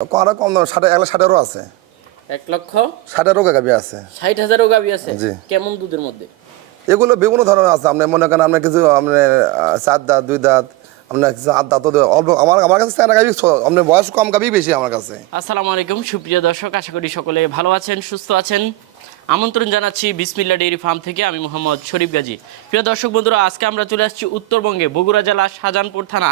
আরও কম দাম ষাট এক লাখ ষাটেরও আছে। এক লক্ষ? ষাটেরও গাবি আছে। ষাট হাজারও গাবি আছে? জি। কেমন দুধের মধ্যে? এগুলো বিভিন্ন ধরনের আছে আপনি মনে করেন আপনার কিছু আপনার চার দাঁত দুই দাঁত আপনার অল্প আমার আমার কাছে আপনার বয়স কম গাবি বেশি আমার কাছে। আসসালামু আলাইকুম, সুপ্রিয় দর্শক, আশা করি সকলে ভালো আছেন, সুস্থ আছেন। আমন্ত্রণ জানাচ্ছি বিসমিল্লা ডেইরি ফার্ম থেকে, আমি মোহাম্মদ শরীফ গাজী। প্রিয় দর্শক বন্ধুরা, আজকে আমরা চলে আসছি উত্তরবঙ্গে, বগুড়া জেলা, শাহজাহানপুর থানা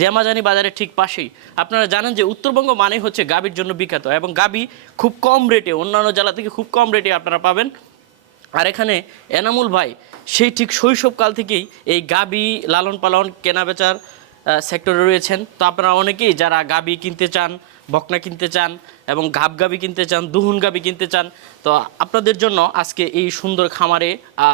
ডেমাজানি বাজারের ঠিক পাশেই। আপনারা জানেন যে উত্তরবঙ্গ মানেই হচ্ছে গাবির জন্য বিখ্যাত, এবং গাবি খুব কম রেটে অন্যান্য জেলা থেকে খুব কম রেটে আপনারা পাবেন। আর এখানে এনামুল ভাই, সেই ঠিক শৈশবকাল থেকেই এই গাবি লালন পালন কেনাবেচার সেক্টরে রয়েছেন। তো আপনারা অনেকেই যারা গাবি কিনতে চান বকনা কিনতে চান এবং গাব গাবি কিনতে চান দুহুন গাবি কিনতে চান তো আপনাদের জন্য আজকে এই সুন্দর খামারে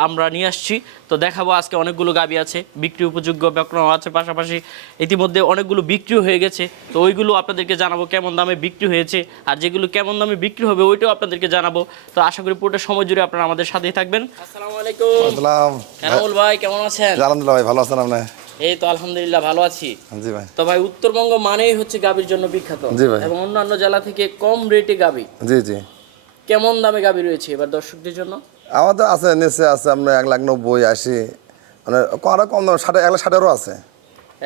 আমরা নিয়ে আসছি। তো দেখাবো আজকে অনেকগুলো গাবি আছে বিক্রি উপযোগ্য বকনাও আছে পাশাপাশি ইতিমধ্যে অনেকগুলো বিক্রিও হয়ে গেছে। তো ওইগুলো আপনাদেরকে জানাব কেমন দামে বিক্রি হয়েছে আর যেগুলো কেমন দামে বিক্রি হবে ওইটাও আপনাদেরকে জানাব। তো আশা করি পুরোটা সময় জুড়ে আপনারা আমাদের সাথেই থাকবেন। আসসালামু আলাইকুম। ভাই কেমন আছেন? আলহামদুলিল্লাহ ভাই ভালো আছেন আপনি? এই তো আলহামদুলিল্লাহ ভালো আছি। জি ভাই। তো ভাই উত্তরবঙ্গ মানেই হচ্ছে গাবির জন্য বিখ্যাত। জি ভাই। এবং অন্যান্য জেলা থেকে কম রেটে গাবি জি জি। কেমন দামে গাবি রয়েছে এবার দর্শকদের জন্য? আমাদের আছে নিচে আছে আপনার এক লাখ নব্বই আশি। মানে আরও কম দাম ষাট এক লাখ ষাটেরও আছে।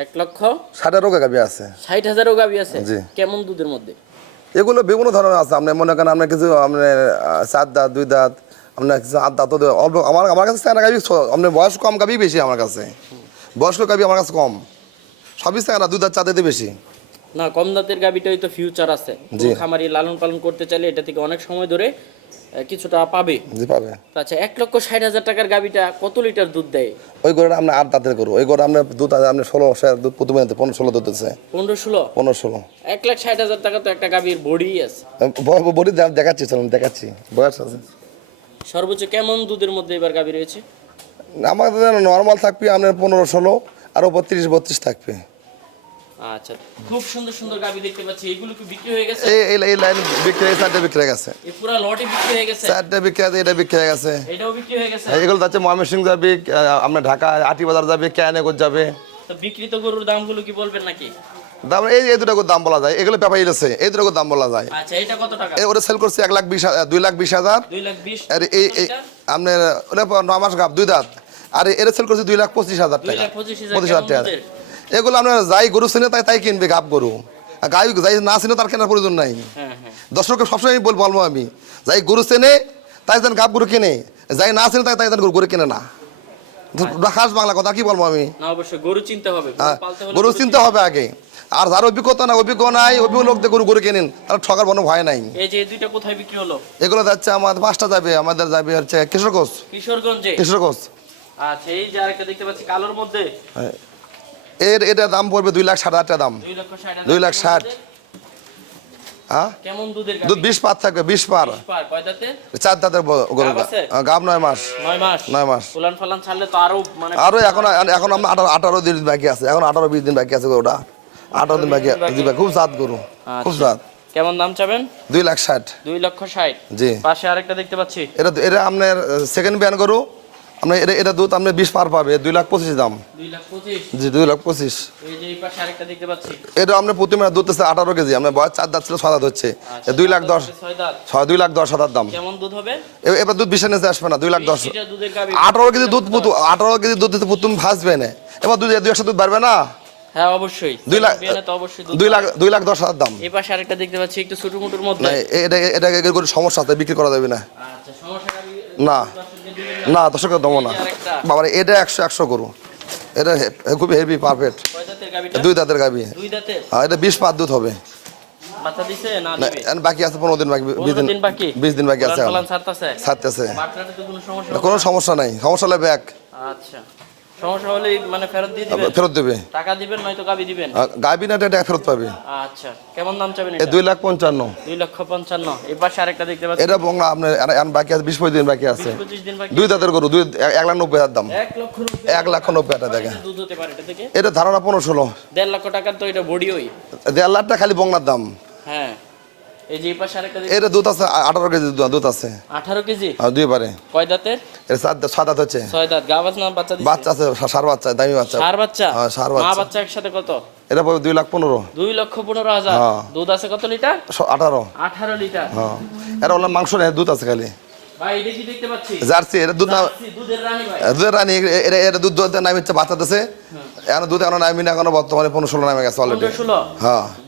এক লক্ষ? ষাট ষাটেরও গাবি আছে। ষাট হাজারও গাবি আছে? জি। কেমন দুধের মধ্যে? এগুলো বিভিন্ন ধরনের আছে। আপনি মনে করেন আপনার কিছু আপনার চার দাঁত দুই দাঁত আপনার কিছু আট দাঁত অল্প আমার আমার কাছে গাবি আপনার বয়স কম গাবি বেশি আমার কাছে। বয়স্ক গাবি আমার কাছে কম। সবই চার দুই দাঁত চার দাঁতে বেশি। না কম দাঁতের গাবিটাই তো ফিউচার আছে। কোনো খামারি লালন পালন করতে চাইলে এটা থেকে অনেক সময় ধরে কিছুটা পাবে। জি পাবে। আচ্ছা এক লক্ষ ষাট হাজার টাকার গাবিটা কত লিটার দুধ দেয়? ওই গরুটা আপনার আট দাঁতের গরু। ওই গরু আপনার দুধ আছে আপনার ষোলো দুধ আনতে পনেরো ষোলো দুধ আছে পনেরো ষোলো? পনেরো ষোলো। এক লাখ ষাট হাজার টাকা তো একটা গাবির বডি আছে। বডি দেখাচ্ছি চলুন দেখাচ্ছি। বয়স আছে। সর্বোচ্চ কেমন দুধের মধ্যে এবার গাবি রয়েছে? আমাদের নর্মাল থাকবে আপনার পনেরো ষোলো আর ওপর তিরিশ বত্রিশ থাকবে। আচ্ছা খুব সুন্দর সুন্দর গাবি দেখতে পাচ্ছি। এগুলো কি বিক্রি হয়ে গেছে? এই এই- লাইন বিক্রি হয়ে চারটে বিক্রি হয়ে গেছে। এই পুরো লটে বিক্রি হয়ে গেছে? চারটে বিক্রি আছে এটা বিক্রি হয়ে গেছে। এটাও বিক্রি হয়ে গেছে? এগুলো যাচ্ছে ময়মনসিং যাবে আহ, আপনার ঢাকা আটি বাজার যাবে ক্যানেগর যাবে। তো বিক্রিত গরুর দামগুলো কি বলবেন নাকি? দাম এই এই দুটো দাম বলা যায় এগুলো ব্যাপারই আছে এই দুটো দাম বলা যায়। আচ্ছা এটা কত টাকা? এই ওটা সেল করছে এক লাখ বিশ দুই লাখ বিশ হাজার। দুই লাখ বিশ। আর এই এই আপনার ওটা নয় মাস গাপ দুই দাঁত। আর এটা সেল করছে দুই লাখ পঁচিশ হাজার টাকা। পঁচিশ হাজার টাকা? এগুলো আপনার যাই গরু চিনে তাই তাই কিনবে গাপ গরু। গাই যাই না চিনে তার কেনার প্রয়োজন নাই। হ্যাঁ হ্যাঁ। দর্শককে সবসময় আমি বল- বলব আমি যাই গরু চেনে তাই যেন গাপ গরু কেনে। যাই না চেনে তাই তাই যেন গরু গরু কেনে না। খাস বাংলা কথা কি বলব আমি? গরু চিনতে হবে। গরু হ্যাঁ, গরু চিনতে হবে। আগে। আর যার অভিজ্ঞতা না অভিজ্ঞ নাই অভিজ্ঞ লোকদের গরু গরু কেনেন তার ঠকার কোনো ভয় নাই। এই যে দুইটা কোথায় বিক্রি হলো? এগুলো যাচ্ছে আমাদের পাঁচটা যাবে আমাদের যাবে হচ্ছে কিশোরগঞ্জ। কিশোরগঞ্জে? কিশোরগঞ্জ। আচ্ছা এই যে আরেকটা দেখতে পাচ্ছি কালোর মধ্যে? এর এটা দাম পড়বে দুই লাখ ষাট হাজার দাম। দুই লাখ ষাট। হ্যাঁ? দুধ বিশ পার থাকবে বিশ পার? চার দাঁতের গরু গাব গাব নয় মাস। নয় মাস? ফালান আরও মানে এখন এখন আমরা আঠারো আঠারো দিন বাকি আছে এখন আঠারো বিশ দিন বাকি আছে গরুটা। আঠারো দিন বাকি জি ভাই, খুব জাত গরু খুব আচ্ছা। জাত। কেমন দাম চাবেন? দুই লাখ ষাট। দুই লক্ষ ষাট। জি। পাশে আরেকটা দেখতে পাচ্ছি। এটা এটা আপনার সেকেন্ড ব্যান গরু। আপনার এটা এটা দুধ আপনার বিশ পার পাবে দুই লাখ পঁচিশ দাম। জি দুই লাখ পঁচিশ। এই যে এই পাশে আরেকটা দেখতে পাচ্ছি। এটা আপনার প্রতিমা দুধ আছে আঠারো কেজি আপনার বয়স চার দাঁত ছিল ছয় দাঁত হচ্ছে। আচ্ছা, দুই লাখ দশ ছয় দুই লাখ দশ হাজার দাম। কেমন দুধ হবে। এবার দুধ বিশের নিচে আসবে না দুই লাখ দশ। বিশ আঠারো কেজি দুধ আঠারো কেজি দুধ দিতে তুমি ভাসবে না। এবার দুই দুই একশো দুধ বাড়বে না? হ্যাঁ অবশ্যই। দুই লাখ বিয়ানে তো অবশ্যই দুই লাখ দুই লাখ দশ হাজার দাম। এই পাশে আরেকটা দেখতে পাচ্ছি একটু ছোট মোটর মধ্যে। এটা এটা করে সমস্যা আছে বিক্রি করা যাবে না। আচ্ছা সমস্যা না। না দর্শকের দমো না। বাবার এটা একশো একশো করু এটা খুবই হেভি পারফেক্ট দুই দাঁতের গাবি দুই দাঁতের? আর এটা বিশ পাঁচ দুধ হবে। বাকি আছে পনেরো দিন বাকি বিশ দিন বিশ দিন বাকি আছে ছাড়তাছে? কোনো সমস্যা কোনো সমস্যা নাই সমস্যা হলে ব্যাগ আচ্ছা। সমস্যা হলেই মানে ফেরত দিয়ে দিবেন? ফেরত দেবে। টাকা দিবেন নয়তো গাবি দিবেন? গাবি না এটা ফেরত পাবে। আচ্ছা কেমন দাম চাবেন এটা? লাখ পঞ্চান্ন। দুই লক্ষ পঞ্চান্ন। এই পাশে আরেকটা দেখতে পাচ্ছি এটা বংলা আপনার এখন- বাকি আছে দিন বাকি আছে। পঁচিশ দিন বাকি। দুই দাঁতের গরু দুই লাখ হাজার দাম। লক্ষ লাখ হাজার দেখে দুধ হতে পারে এটা থেকে? এটা ধারণা পনেরো ষোলো। দেড় লক্ষ টাকার তো এটা বডি ওই লাখটা খালি বংলার দাম। হ্যাঁ। এই যে পাশে আরেকটা এটা দুধ আছে আ- আঠারো কেজি দুধ- আছে। আঠারো কেজি? আর দুই পারে। কয় দাঁতের? এটা সাত সাত দাঁত হচ্ছে। ছয় দাঁত। গা না বাচ্চা দিচ্ছে? বাচ্চা আছে সার বাচ্চা দামি বাচ্চা। ষাঁড় বাচ্চা? হ্যাঁ, ষাঁড় মা বাচ্চা। বাচ্চা একসাথে কত? এটা পড়বে দুই লাখ পনেরো। দুই লক্ষ পনেরো হাজার। হ্যাঁ। দুধ আছে কত লিটার? আঠারো। আঠারো লিটার। হ্যাঁ। এটা বললাম মাংস নেই দুধ আছে খালি। জার্সি এটা দুধ দুধের রানী এটা এটা দুধ নামে হচ্ছে বাচ্চা দিছে। এখন দুধ এখন নামি না এখনও বর্তমানে পনেরো ষোলো নামে গেছে অলরেডি হ্যাঁ।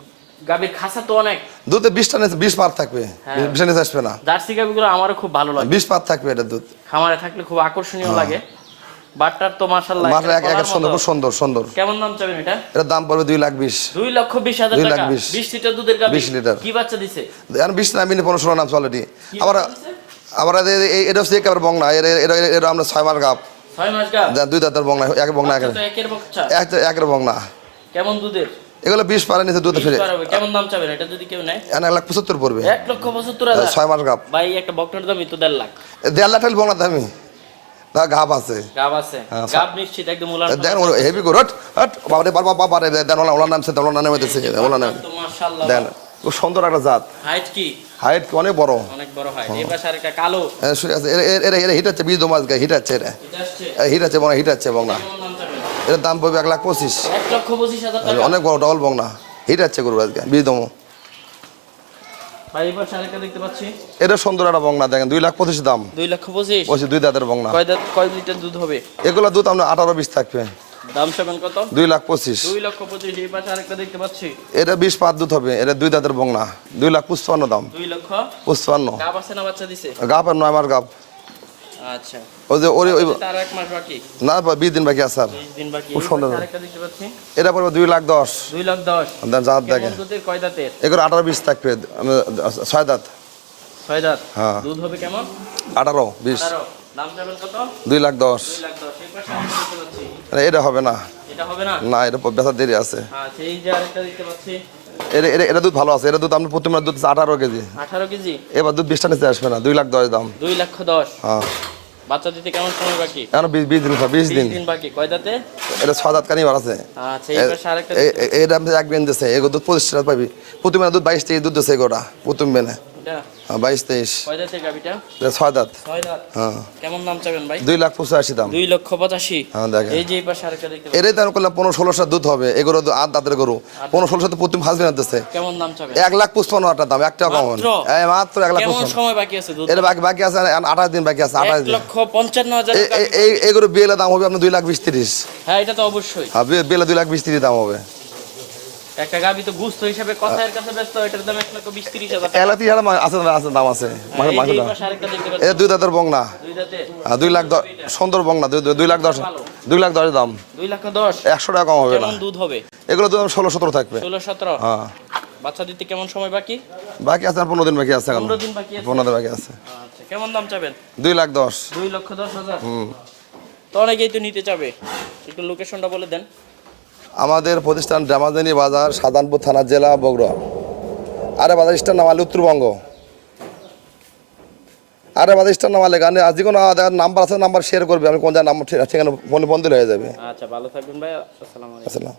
গাভীর খাসা তো অনেক। দুধে বিশটা নিচে বিশ পার থাকবে। হ্যাঁ। বিশটা নিচে আসবে না। জার্সি গাভীগুলো আমারও খুব ভালো লাগে। বিশ পার থাকবে এটা দুধ। খামারে থাকলে খুব আকর্ষণীয় লাগে। বাটটার তো মাশাল্লাহ মাত্র এক এক সুন্দর খুব সুন্দর সুন্দর কেমন দাম চাবেন এটা? এটার দাম পড়বে দুই লাখ বিশ। দুই লক্ষ বিশ হাজার লাখ টাকা। বিশ। বিশ লিটার দুধের গাভী 20 লিটার। কি বাচ্চা দিছে? এখন বিশ নামি পনেরো ষোলো নামছে অলরেডি আবার আবার এটা হচ্ছে একেবারে এর এটা এটা আমরা ছয় মাস গাপ ছয় মাস গাভ যা দুই দাঁতের বংনা এক বাচ্চা এক একের বংনা। কেমন দুধের? এগুলো বিশ পারে নিচে দুধ ফিরে। কেমন দাম চাবেন এটা যদি কেউ নেয়? এক লাখ পঁচাত্তর পড়বে। এক লক্ষ পঁচাত্তর হাজার। ছয় মাস গাপ। ভাই একটা বকটার দামই তো দেড় লাখ। দেড় লাখ বংনা দামি। তা গাপ আছে। গাব আছে? হ্যাঁ, নিশ্চিত একদম উলান দেখেন হেভি করে হট হট বাবারে বাবা বাবারে দেন ওলা ওলা নামছে ওলা নামে দিচ্ছে ওলা নামে। তো মাশাআল্লাহ দেন খুব সুন্দর একটা জাত। হাইট কি? হাইট অনেক বড়। অনেক বড় হাইট এই পাশে আরেকটা কালো। হ্যাঁ, এর- এর- হিট আছে বীজ দমাজ গায়ে হিট আছে এটা। হিট আছে বংনা হিট আছে কেমন এর দাম পড়বে এক লাখ পঁচিশ। অনেক বড় ডবল বংনা হিট আছে গরু আজকে বীজ দমো ভাই এই পাশে আরেকটা দেখতে পাচ্ছি। এটা সুন্দর একটা বংনা দেখেন দুই লাখ পঁচিশ দাম। দুই পঁচিশ? দুই দাঁতের বংনা কয় লিটার দুধ হবে? এগুলো দুধ আপনার আঠারো বিশ থাকবে। দাম চাবেন কত? দুই লাখ পঁচিশ। দুই লক্ষ পঁচিশ এই পাশে আরেকটা দেখতে পাচ্ছি। এটা বিশ পাঁচ দুধ হবে এটা দুই দাঁতের বংনা দুই লাখ পঁচপান্ন দাম। দুই লক্ষ? পঁচপান্ন। গাব আছে না বাচ্চা দিছে? গাপ আর নয় মাস গাপ আচ্ছা। ওই যে ওই ওই এক মাস বাকি। না দিন বাকি আছে স্যার বিশ দিন বাকি। খুব এই সুন্দর। আরেকটা দেখতে পাচ্ছি। এটা পড়বে দুই লাখ দশ। দুই লাখ দশ। দেন জাত দেখেন। দুধের? কয় দাঁতের? এগুলো আঠারো বিশ থাকবে। ছয় দাঁত। ছয় দাঁত? হ্যাঁ। দুধ হবে কেমন? দাম কত? লাখ দশ। দুই লাখ দশ। এই পাশে আরেকটা দেখতে পাচ্ছি। মানে এটা হবে না। এটা হবে না? না এটা দেরি আছে। আচ্ছা এই যে আরেকটা দেখতে পাচ্ছি। এটা দুধ ভালো আছে। এটা দুধ আপনি প্রতি দুধ আঠারো কেজি। আঠারো কেজি? এবার দুধ বিশটা নিচে আসবে না দুই লাখ দশ দাম। দুই লক্ষ দশ? হ্যাঁ। বাচ্চা দিতে কেমন সময় বাকি? এখন বিশ বিশ দিন বিশ দিন। দিন বাকি। কয় দাঁতে? এটা ছয় দাঁত কানি আছে। আচ্ছা এই পাশে আরেকটা এটা আপনি এক বেন দিচ্ছে এগো দুধ পঁচিশ টাকা পাবি। প্রথমে দুধ বাইশ থেকে দুধ দিছে এগোটা প্রথম বেনে। এটা? বাইশ তেইশ। ছয় দাঁত। হ্যাঁ। কেমন দাম চাবেন ভাই? দুই লাখ পঁচাশি দাম। দুই লক্ষ পঁচাশি? হ্যাঁ দেখেন। এই যে পাশে। এটাই তো করলাম পনেরো ষোলোশো দুধ হবে। এগুলো আট দাঁতের গরু। পনেরো ষোলোশো হাসবেন দিচ্ছে কেমন দাম চাবেন? এক লাখ পঁচপান্ন টাকা দাম একটা কম মাত্র? এই মাত্র এক লাখ কেমন সময় বাকি আছে এটা বাকি বাকি আছে আঠাশ দিন বাকি আছে আঠাশ দিন। লক্ষ পঞ্চান্ন হাজার এগুলো বিয়েলে দাম হবে আপনার দুই লাখ বিশ তিরিশ। হ্যাঁ এটা তো অবশ্যই। হ্যাঁ বিয়েলে দুই লাখ বিশ তিরিশ দাম হবে। একটা গাবি তো গুস্ত হিসাবে কথার কাছে ব্যস্ত এটার দাম লক্ষ হাজার আছে আছে দাম আছে? দুই দাঁতের বংনা দুই দাঁতে। হ্যাঁ, লাখ সুন্দর বংনা লাখ লাখ দাম। টাকা কম হবে না। কেমন দুধ হবে? এগুলো থাকবে। ষোলো সতেরো? হ্যাঁ। বাচ্চা দিতে কেমন সময় বাকি? বাকি আছে আর পনেরো দিন বাকি আছে এখন। পনেরো দিন বাকি আছে? পনেরো দিন বাকি আছে। আচ্ছা কেমন দাম চাবেন? দুই লাখ দশ। দুই লক্ষ দশ হাজার? তো অনেকেই তো নিতে চাবে। একটু লোকেশনটা বলে দেন। আমাদের প্রতিষ্ঠান ড্রামাজানি বাজার সাধারণপুর থানা জেলা বগুড়া। আরে বাজার স্টার নামালে উত্তরবঙ্গ। আরে বাজার স্টার নামালে গানে আজ কোনো নাম্বার আছে নাম্বার শেয়ার করবে আমি কোন জায়গায় নাম্বার ঠিকানা ফোনে বন্ধ হয়ে যাবে। আচ্ছা ভালো থাকবেন ভাই আসসালামু আসসালাম।